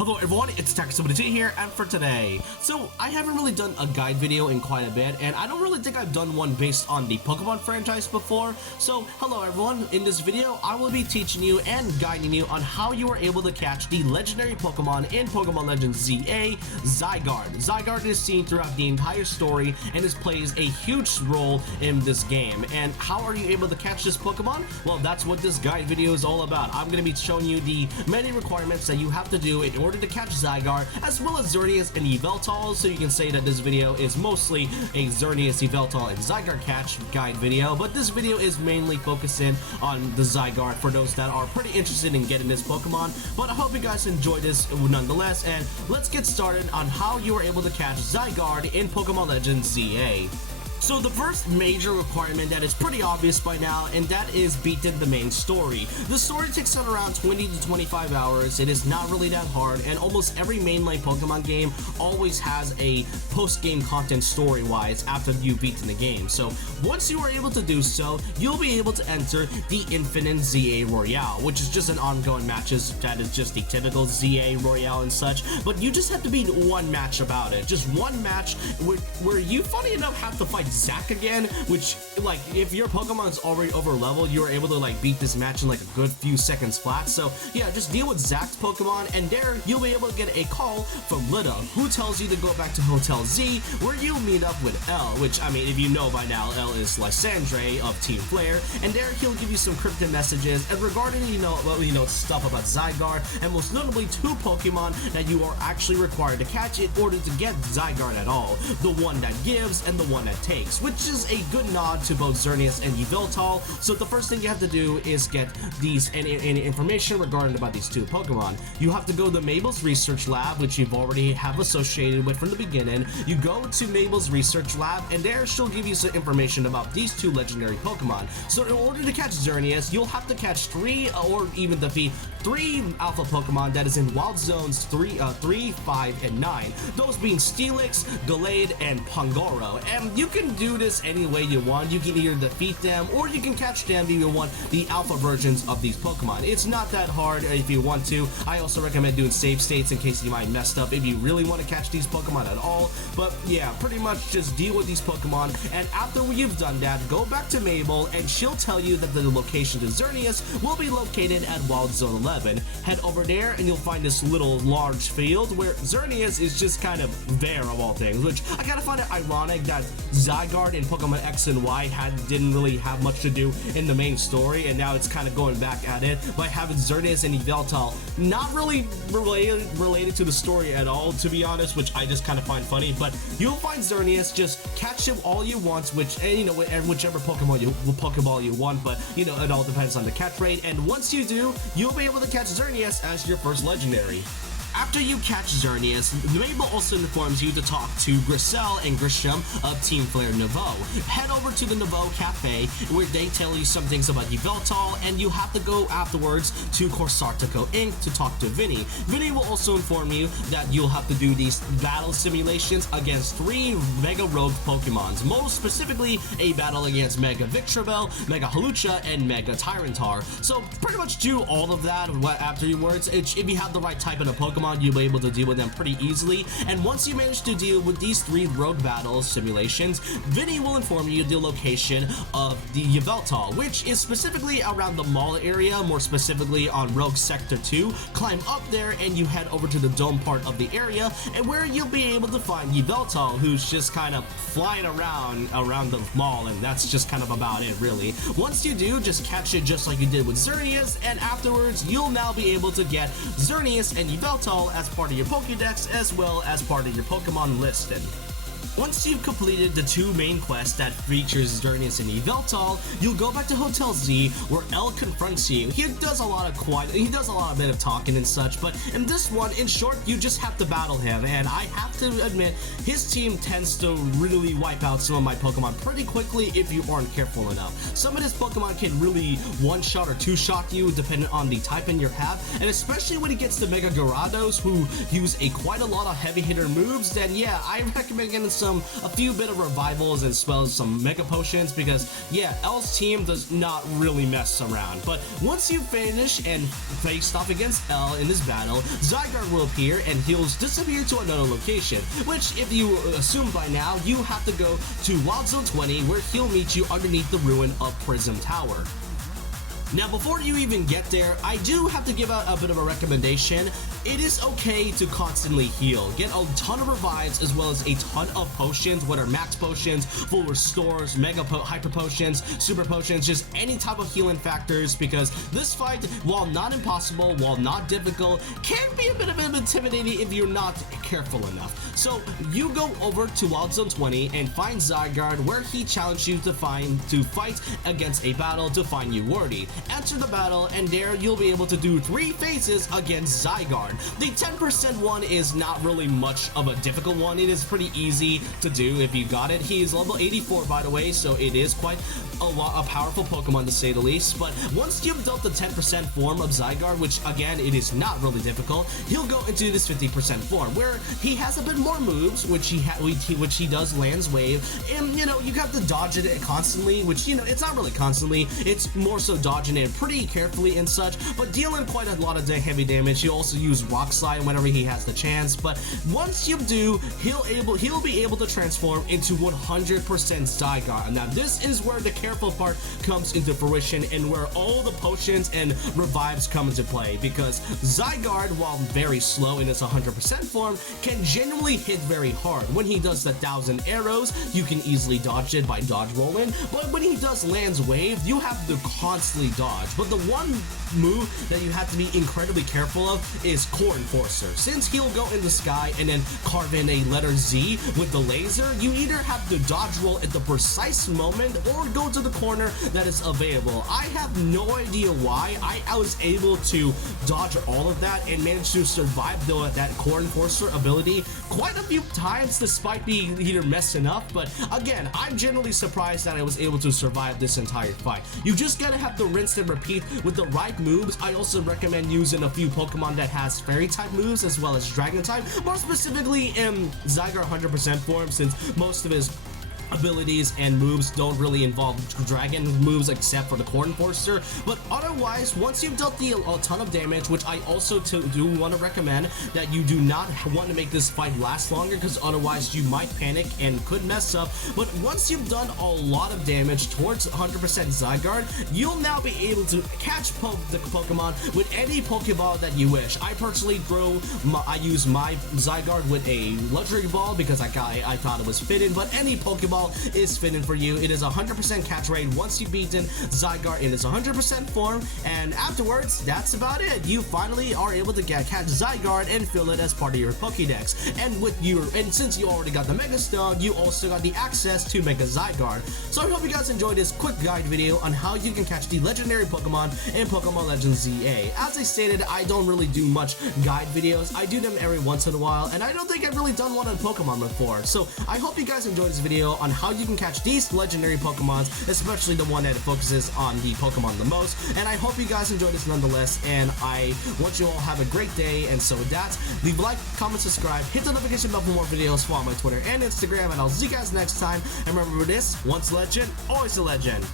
Hello everyone, it's Taxi here, and for today, so I haven't really done a guide video in quite a bit, and I don't really think I've done one based on the Pokemon franchise before. So hello everyone, in this video I will be teaching you and guiding you on how you are able to catch the legendary Pokemon in Pokémon Legends ZA, Zygarde. Zygarde is seen throughout the entire story and plays a huge role in this game. And how are you able to catch this Pokemon? Well, that's what this guide video is all about. I'm going to be showing you the many requirements that you have to do in order to catch Zygarde, as well as Xerneas and Yveltal, so you can say that this video is mostly a Xerneas, Yveltal, and Zygarde catch guide video, but this video is mainly focusing on the Zygarde for those that are pretty interested in getting this Pokemon. But I hope you guys enjoy this nonetheless, and let's get started on how you are able to catch Zygarde in Pokemon Legends ZA. So the first major requirement that is pretty obvious by now, and that is beating the main story. The story takes around 20 to 25 hours, it is not really that hard, and almost every mainline Pokemon game always has a post-game content story-wise after you've beaten the game. So once you are able to do so, you'll be able to enter the Infinite ZA Royale, which is just an ongoing matches that is just the typical ZA Royale and such, but you just have to beat one match about it. Just one match where you, funny enough, have to fight Zack again, which, like, if your Pokemon is already over level, you're able to like beat this match in like a good few seconds flat. So yeah, just deal with Zack's Pokemon, and there you'll be able to get a call from Lita, who tells you to go back to Hotel Z, where you'll meet up with L, which, I mean, if you know by now, L is Lysandre of Team Flare, and there he'll give you some cryptic messages and regarding stuff about Zygarde, and most notably two Pokemon that you are actually required to catch in order to get Zygarde at all: the one that gives and the one that takes, which is a good nod to both Xerneas and Yveltal. So the first thing you have to do is get these any information regarding about these two Pokemon. You have to go to Mabel's research lab, which you've already have associated with from the beginning. You go to Mabel's research lab, and there she'll give you some information about these two legendary Pokemon. So in order to catch Xerneas, you'll have to catch 3 or even defeat 3 alpha Pokemon that is in Wild Zones 3, 5, and 9. Those being Steelix, Gallade, and Pangoro. And you can do this any way you want. You can either defeat them or you can catch them if you want the alpha versions of these Pokemon. It's not that hard if you want to. I also recommend doing save states in case you might messed up if you really want to catch these Pokemon at all. But yeah, pretty much just deal with these Pokemon, and after you've done that, go back to Mabel and she'll tell you that the location to Xerneas will be located at Wild Zone 11. Head over there and you'll find this little large field where Xerneas is just kind of there of all things, which I kind of find it ironic that Zygarde in Pokemon X and Y didn't really have much to do in the main story, and now it's kind of going back at it by having Xerneas and Yveltal not really related to the story at all, to be honest, which I just kind of find funny. But you'll find Xerneas, just catch him all you want, whichever Pokeball you want, but it all depends on the catch rate, and once you do, you'll be able to catch Xerneas as your first legendary. After you catch Xerneas, Mabel also informs you to talk to Grisel and Grisham of Team Flare Nouveau. Head over to the Nouveau Cafe, where they tell you some things about Yveltal, and you have to go afterwards to Corsartico Inc. to talk to Vinny. Vinny will also inform you that you'll have to do these battle simulations against 3 Mega Rogue Pokemons, most specifically a battle against Mega Victreebel, Mega Hawlucha, and Mega Tyranitar. So pretty much do all of that afterwards. If you have the right type of a Pokemon, you'll be able to deal with them pretty easily. And once you manage to deal with these 3 rogue battle simulations, Vinny will inform you the location of the Yveltal, which is specifically around the mall area, more specifically on Rogue Sector 2. Climb up there and you head over to the dome part of the area, and where you'll be able to find Yveltal, who's just kind of flying around the mall, and that's just kind of about it, really. Once you do, just catch it just like you did with Xerneas, and afterwards you'll now be able to get Xerneas and Yveltal as part of your Pokédex, as well as part of your Pokemon listed. Once you've completed the 2 main quests that features Xerneas and Yveltal, you'll go back to Hotel Z, where L confronts you. He does a lot of bit of talking and such, but in this one, in short, you just have to battle him, and I have to admit, his team tends to really wipe out some of my Pokemon pretty quickly if you aren't careful enough. Some of his Pokemon can really one-shot or two-shot you, depending on the type in your have, and especially when he gets the Mega Gyarados, who use quite a lot of heavy hitter moves, then yeah, I recommend getting a few bit of revivals as well as some mega potions, because yeah, L's team does not really mess around. But once you finish and face off against L in this battle, Zygarde will appear and he'll disappear to another location, which if you assume by now, you have to go to Wild Zone 20, where he'll meet you underneath the ruin of Prism Tower. Now, before you even get there, I do have to give out a bit of a recommendation. It is okay to constantly heal. Get a ton of revives as well as a ton of potions, whether max potions, full restores, hyper potions, super potions, just any type of healing factors, because this fight, while not impossible, while not difficult, can be a bit of intimidating if you're not careful enough. So you go over to Wild Zone 20 and find Zygarde, where he challenged you to fight against a battle to find you worthy. Enter the battle, and there you'll be able to do 3 phases against Zygarde. The 10% one is not really much of a difficult one. It is pretty easy to do if you got it. He is level 84, by the way, so it is quite a powerful Pokemon to say the least. But once you've dealt the 10% form of Zygarde, which again, it is not really difficult, he'll go into this 50% form, where he has a bit more moves, which he does Land's Wave, and you know, you have to dodge it constantly, which, you know, it's not really constantly, it's more so dodging it pretty carefully and such, but dealing quite a lot of heavy damage. He'll also use Rock Slide whenever he has the chance, but once you do, he'll be able to transform into 100% Zygarde. Now this is where the careful part comes into fruition and where all the potions and revives come into play, because Zygarde, while very slow in its 100% form, can genuinely hit very hard. When he does the 1,000 arrows, you can easily dodge it by dodge rolling, but when he does Land's Wave, you have to constantly dodge. But the one move that you have to be incredibly careful of is Core Enforcer. Since he'll go in the sky and then carve in a letter Z with the laser, you either have to dodge roll at the precise moment or go to the corner that is available. I have no idea why I was able to dodge all of that and manage to survive that Core Enforcer ability quite a few times despite being either messing up. But again, I'm generally surprised that I was able to survive this entire fight. You just gotta have to rinse and repeat with the right moves. I also recommend using a few Pokemon that has Fairy type moves as well as Dragon type, more specifically in Zygarde 100% form, since most of his abilities and moves don't really involve dragon moves except for the Core Enforcer. But otherwise, once you've dealt a ton of damage, which I also do want to recommend that you do not want to make this fight last longer, because otherwise you might panic and could mess up. But once you've done a lot of damage towards 100% Zygarde, you'll now be able to catch the Pokemon with any Pokeball that you wish. I personally I use my Zygarde with a Luxury Ball because I thought it was fitting, but any Pokeball is fitting for you. It is 100% catch rate once you've beaten Zygarde in its 100% form, and afterwards, that's about it. You finally are able to catch Zygarde and fill it as part of your Pokédex. And since you already got the Mega Stone, you also got the access to Mega Zygarde. So I hope you guys enjoyed this quick guide video on how you can catch the legendary Pokemon in Pokémon Legends ZA. As I stated, I don't really do much guide videos. I do them every once in a while, and I don't think I've really done one on Pokemon before. So I hope you guys enjoyed this video on how you can catch these legendary Pokemons, especially the one that focuses on the Pokemon the most. And I hope you guys enjoyed this nonetheless, and I want you all to have a great day. And so with that, leave a like, comment, subscribe, hit the notification bell for more videos, follow my Twitter and Instagram, and I'll see you guys next time. And remember this, once a legend, always a legend.